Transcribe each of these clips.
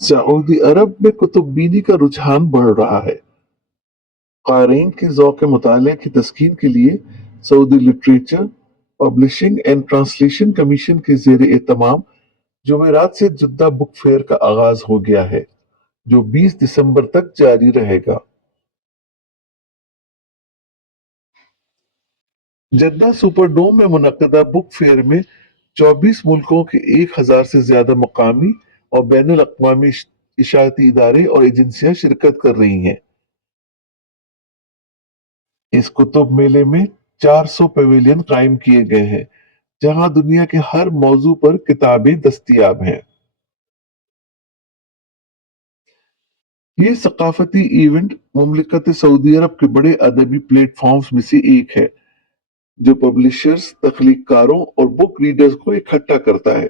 Saudi अरब में कुतुब बीनी का रुझान बढ़ रहा है। क़ारीन के ज़ौक़ मुताले की तस्कीन के लिए Saudi literature publishing and translation commission के ज़ेर एहतमाम जुमेरात से जद्दा बुक फेयर का आगाज हो गया है, जो 20 दिसंबर तक जारी रहेगा। जद्दा सुपरडोम में मुनक्कदा बुक फेयर में 24 मुल्कों के 1000 से ज्यादा मकामी और बैनुल अक़वामी इशाअती इदारे और एजेंसियां शिरकत कर रही हैं। इस कुतुब मेले में 400 पवेलियन कायम किए गए हैं, जहां दुनिया के हर मौजू पर किताबें दस्तयाब हैं। ये सकाफती इवेंट मुमलिकत सऊदी अरब के बड़े अदबी प्लेटफॉर्म्स में से एक है, जो पब्लिशर्स, तख्लीककारों और बुक रीडर्स को इकट्ठा करता है।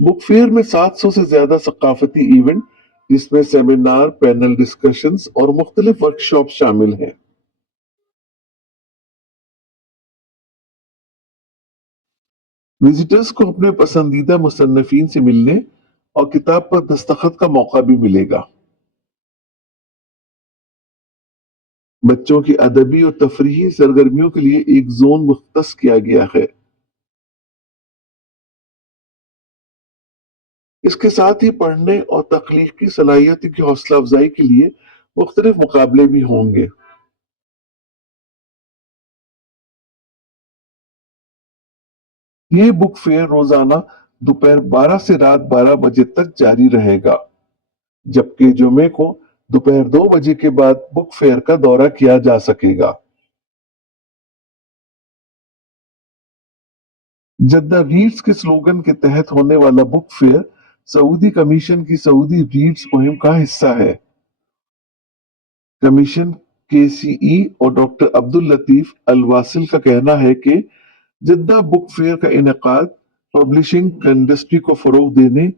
बुक फेयर में 700 से ज्यादा सकाफती इवेंट, जिसमें सेमिनार, पैनल डिस्कशंस और मुख्तलिफ वर्कशॉप शामिल हैं। विजिटर्स को अपने पसंदीदा मुसन्निफीन से मिलने और किताब पर दस्तखत का मौका भी मिलेगा। बच्चों की अदबी और तफरीही सरगर्मियों के लिए एक जोन मुख्तस किया गया है। इसके साथ ही पढ़ने और तख्लीक की सलाहियत की हौसला अफजाई के लिए मुख्तलिफ मुकाबले भी होंगे। ये बुक फेयर रोजाना दोपहर 12 से रात 12 बजे तक जारी रहेगा, जबकि जुमे को दोपहर 2 बजे के बाद बुक फेयर का दौरा किया जा सकेगा। जद्दा रीड्स के स्लोगन के तहत होने वाला बुक फेयर सऊदी कमीशन की सऊदी रीड्स मुहिम का हिस्सा है। कमीशन केसीई और डॉक्टर अब्दुल लतीफ अल वासिल का कहना है कि जद्दा बुक फेयर का इनेकाद पब्लिशिंग इंडस्ट्री को फरोग देने,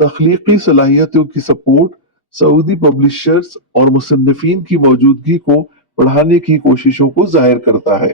तख्लीकी सलाहियतों की सपोर्ट, सऊदी पब्लिशर्स और मुसन्निफीन की मौजूदगी को बढ़ाने की कोशिशों को जाहिर करता है।